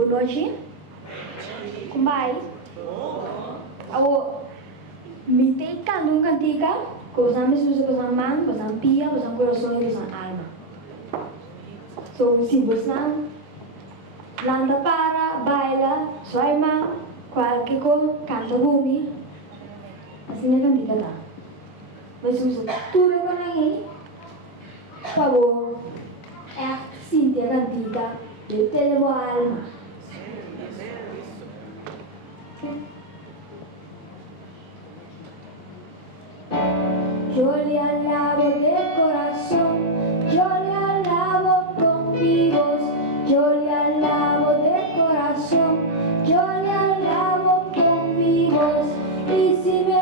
Boa noite. Como vai? Ako, mitei kanung kantika, kusang misusa, kusang man, kusang pia, kusang corazón, kusang alma. So, si Bosnan, landa para, baila, suaima, cualquier cosa, canta bumi, así na kantika ta. Misusa, tuloy ko lang eh. Pabo, Cynthia kantika, del mo alma. Yo le alabo de corazón, yo le alabo con mi voz, yo le alabo de corazón, yo le alabo con mi voz, y si me